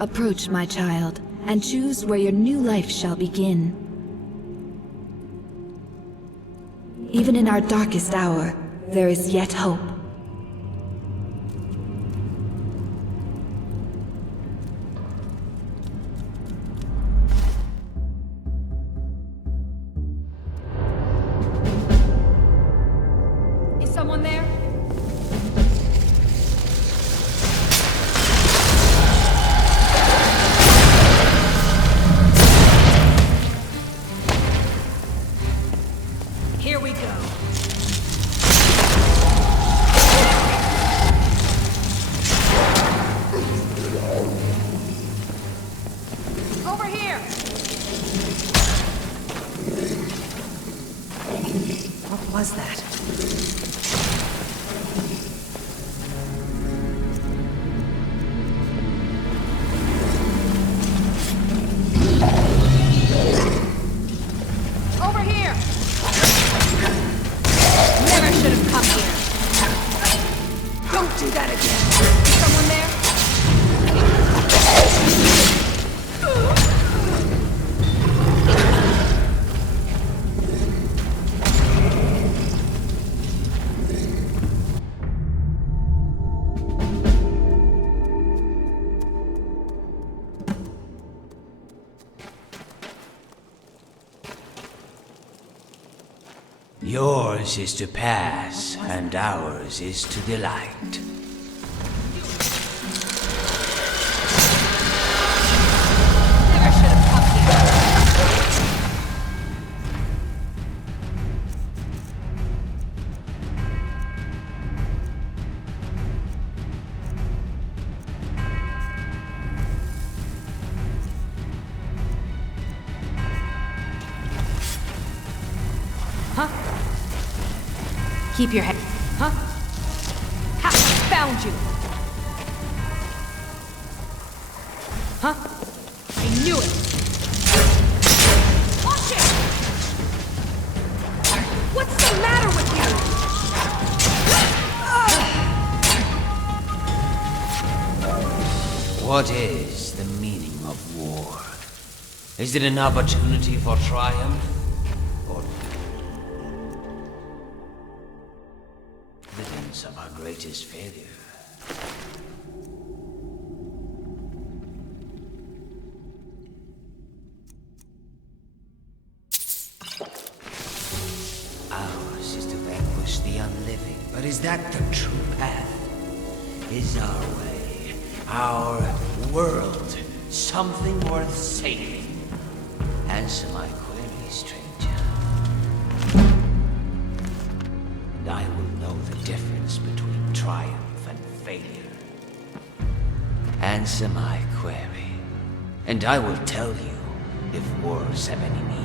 Approach, my child, and choose where your new life shall begin. Even in our darkest hour, there is yet hope. Is someone there? Here we go. Over here. What was that? Over here. Never should have come here. Don't do that again. Is someone there? Yours is to pass, and ours is to delight. Never should have come here. Keep your head. Huh? Ha! Found you! Huh? I knew it! Watch it! What's the matter with you? What is the meaning of war? Is it an opportunity for triumph? Or evidence of our greatest failure? Ours is to vanquish the unliving, but is that the true path? Is our way, our world, something worth saving? Answer my query, stranger. And I will know the difference between triumph and failure. Answer my query, and I will tell you if wars have any meaning.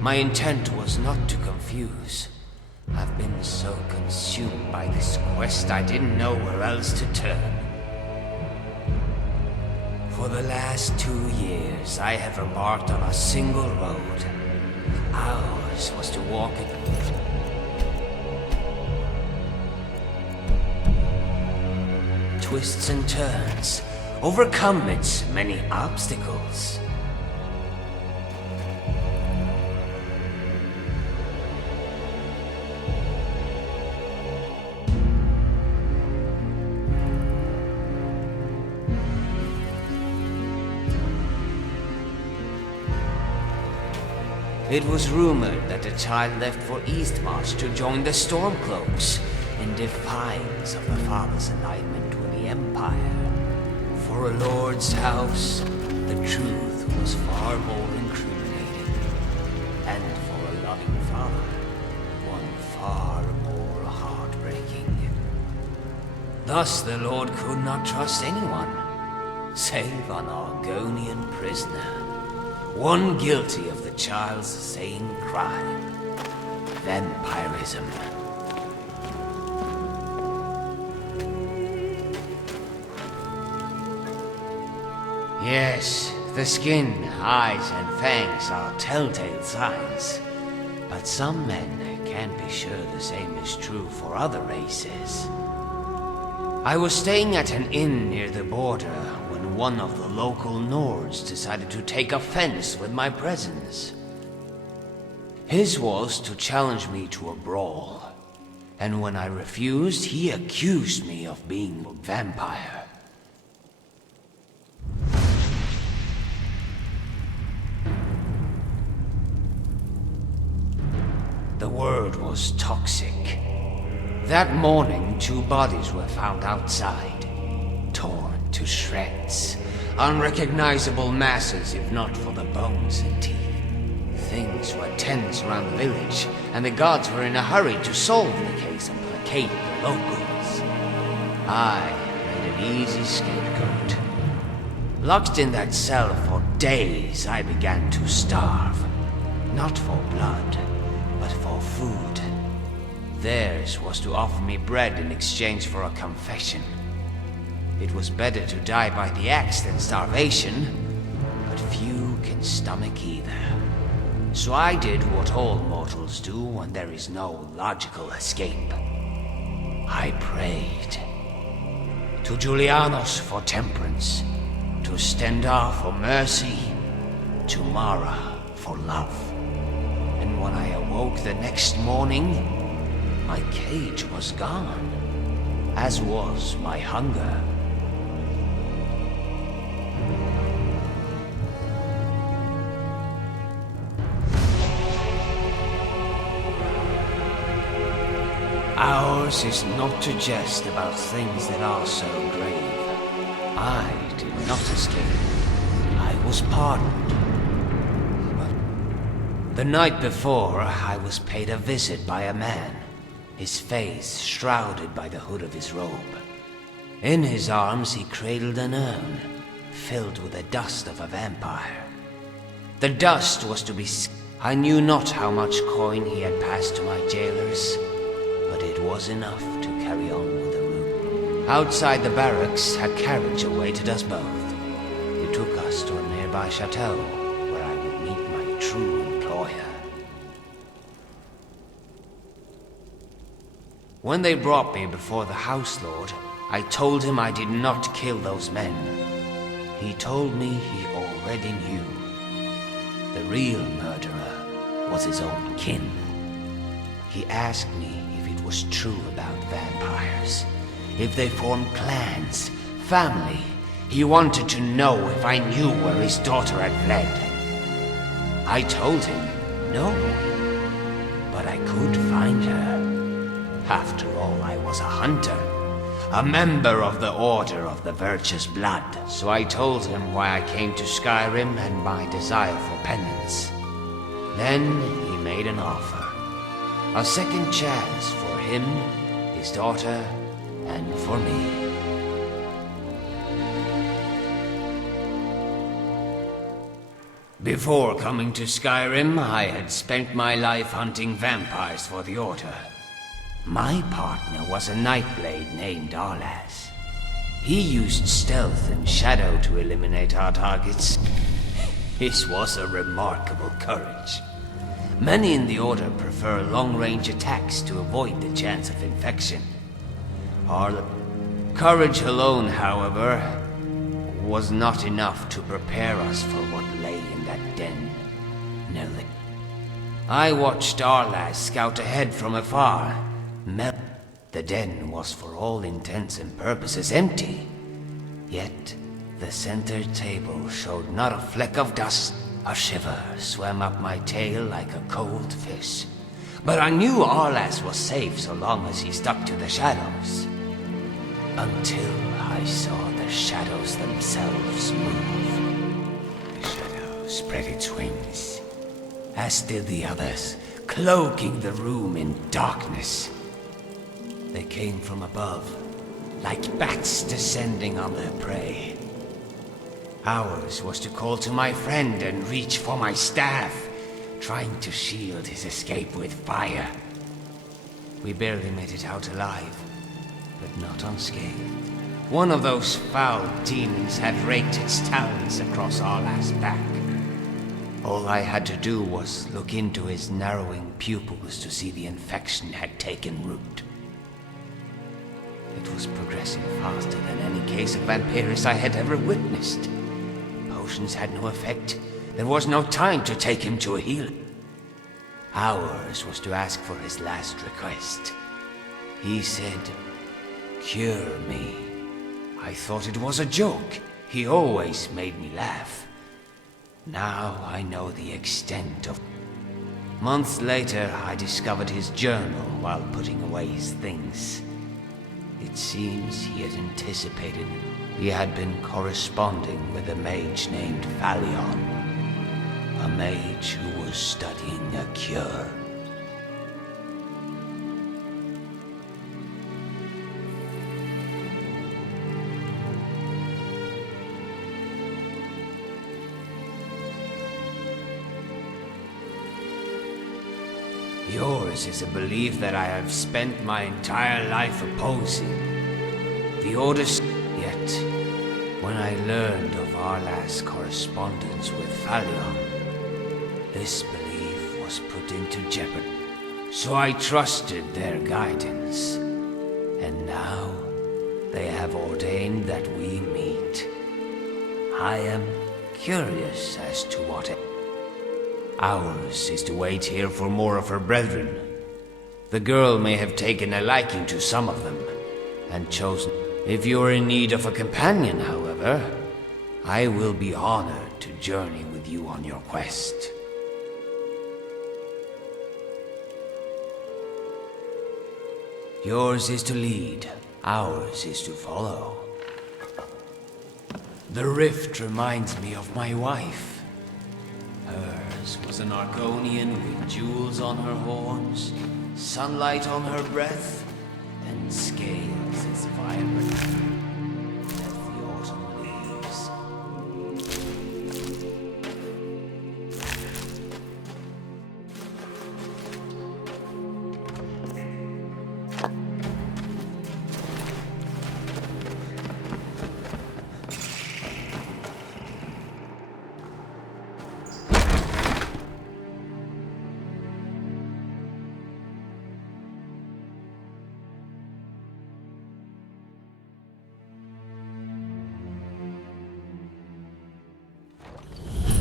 My intent was not to confuse. I've been so consumed by this quest I didn't know where else to turn. For the last 2 years, I have embarked on a single road. Ours was to walk it. Twists and turns, overcome its many obstacles. It was rumored that the child left for Eastmarch to join the Stormcloaks in defiance of the father's alignment with the Empire. For a lord's house, the truth was far more incriminating. And for a loving father, one far more heartbreaking. Thus the Lord could not trust anyone, save an Argonian prisoner. One guilty of the child's same crime, vampirism. Yes, the skin, eyes, and fangs are telltale signs. But some men can't be sure the same is true for other races. I was staying at an inn near the border when one of the local Nords decided to take offense with my presence. His was to challenge me to a brawl, and when I refused, he accused me of being a vampire. The word was toxic. That morning, 2 bodies were found outside, torn to shreds. Unrecognizable masses, if not for the bones and teeth. Things were tense around the village, and the gods were in a hurry to solve the case and placate the locals. I made an easy scapegoat. Locked in that cell for days, I began to starve. Not for blood, but for food. Theirs was to offer me bread in exchange for a confession. It was better to die by the axe than starvation, but few can stomach either. So I did what all mortals do when there is no logical escape. I prayed. To Julianos for temperance, to Stendar for mercy, to Mara for love. And when I awoke the next morning, my cage was gone, as was my hunger. Ours is not to jest about things that are so grave. I did not escape. I was pardoned. But the night before, I was paid a visit by a man, his face shrouded by the hood of his robe. In his arms he cradled an urn, filled with the dust of a vampire. The dust was to be... I knew not how much coin he had passed to my jailers, but it was enough to carry on with the route. Outside the barracks, a carriage awaited us both. It took us to a nearby chateau, where I would meet my true employer. When they brought me before the house lord, I told him I did not kill those men. He told me he already knew. The real murderer was his own kin. He asked me if it was true about vampires, if they formed clans, family. He wanted to know if I knew where his daughter had fled. I told him no, but I could find her. After all, I was a hunter, a member of the Order of the Virtuous Blood. So I told him why I came to Skyrim and my desire for penance. Then he made an offer. A second chance for him, his daughter, and for me. Before coming to Skyrim, I had spent my life hunting vampires for the Order. My partner was a Nightblade named Arlas. He used stealth and shadow to eliminate our targets. His was a remarkable courage. Many in the Order prefer long-range attacks to avoid the chance of infection. Our courage alone, however, was not enough to prepare us for what lay in that den. No, I watched Arlas scout ahead from afar. The den was for all intents and purposes empty. Yet, the center table showed not a fleck of dust. A shiver swam up my tail like a cold fish. But I knew Arlas was safe so long as he stuck to the shadows. Until I saw the shadows themselves move. The shadow spread its wings, as did the others, cloaking the room in darkness. They came from above, like bats descending on their prey. Ours was to call to my friend and reach for my staff, trying to shield his escape with fire. We barely made it out alive, but not unscathed. One of those foul demons had raked its talons across Arla's back. All I had to do was look into his narrowing pupils to see the infection had taken root. It was progressing faster than any case of vampiris I had ever witnessed. Potions had no effect. There was no time to take him to a healer. Ours was to ask for his last request. He said, "Cure me." I thought it was a joke. He always made me laugh. Now I know the extent of... Months later, I discovered his journal while putting away his things. It seems he had anticipated. He had been corresponding with a mage named Phalion. A mage who was studying a cure. Yours is a belief that I have spent my entire life opposing. The Order's... Yet, when I learned of Arla's correspondence with Phalion, this belief was put into jeopardy. So I trusted their guidance. And now, they have ordained that we meet. I am curious as to what... Ours is to wait here for more of her brethren. The girl may have taken a liking to some of them, and chosen... If you are in need of a companion, however, I will be honored to journey with you on your quest. Yours is to lead, ours is to follow. The rift reminds me of my wife. Hers was an Argonian with jewels on her horns, sunlight on her breath, and scales as vibrant as the autumn leaves.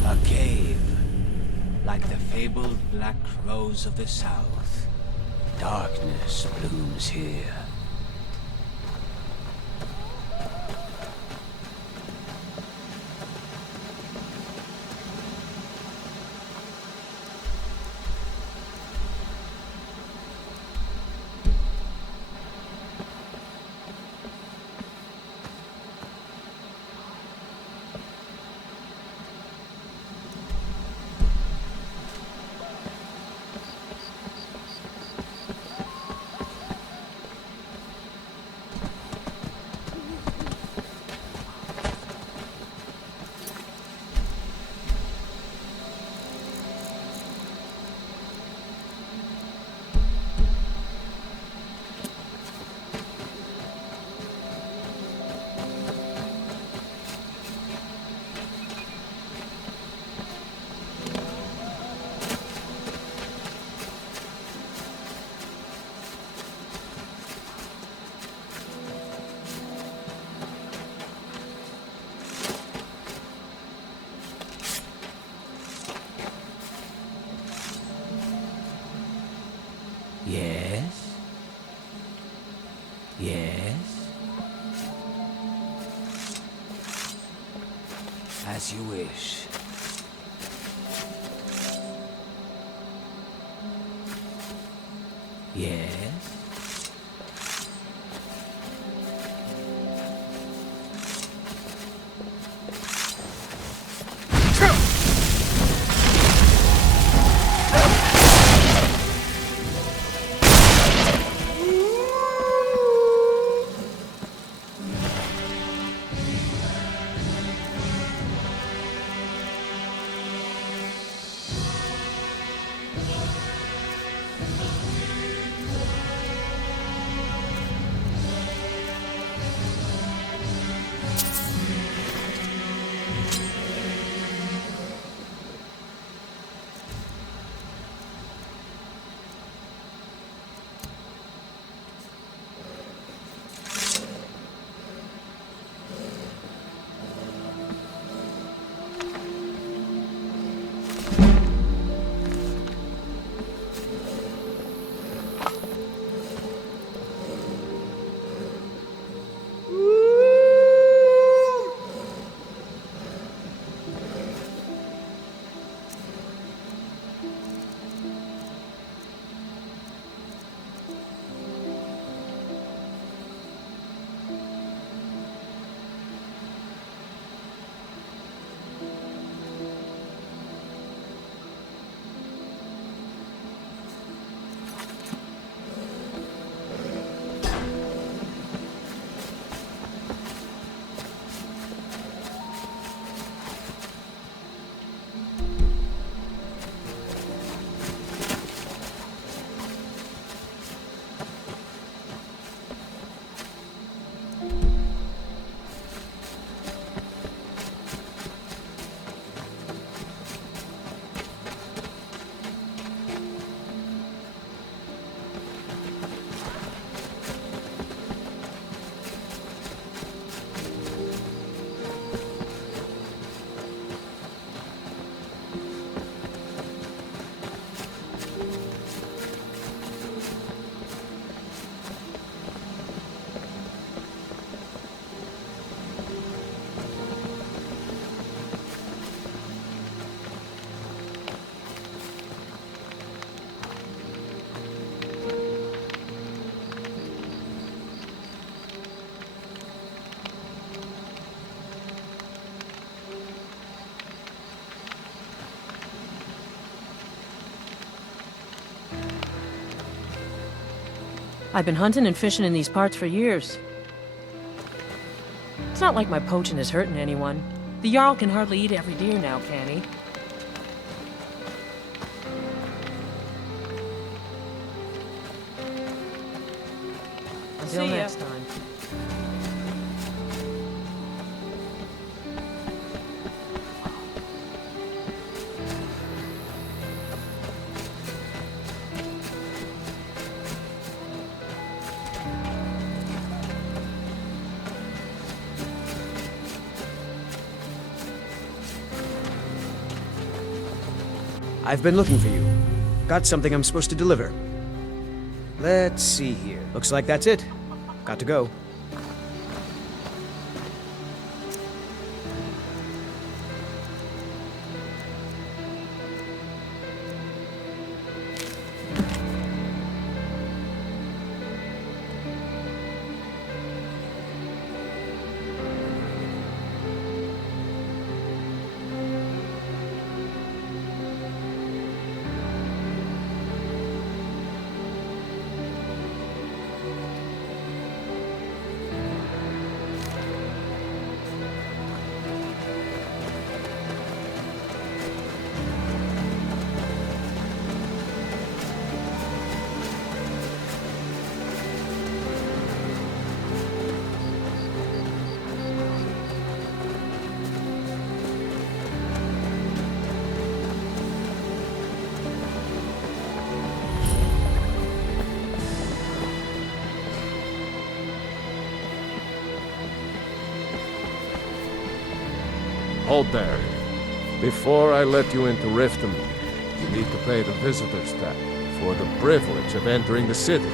A cave, like the fabled black rose of the south. Darkness blooms here. Yes? Yes? As you wish. Yes? I've been hunting and fishing in these parts for years. It's not like my poaching is hurting anyone. The Jarl can hardly eat every deer now, can he? Until next time. I've been looking for you. Got something I'm supposed to deliver. Let's see here. Looks like that's it. Got to go. Hold there. Before I let you into Riften, you need to pay the visitor's tax for the privilege of entering the city.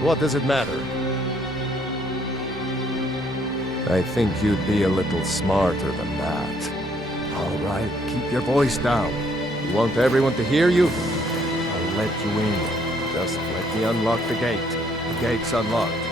What does it matter? I think you'd be a little smarter than that. All right, keep your voice down. You want everyone to hear you? I'll let you in. Just let me unlock the gate. The gate's unlocked.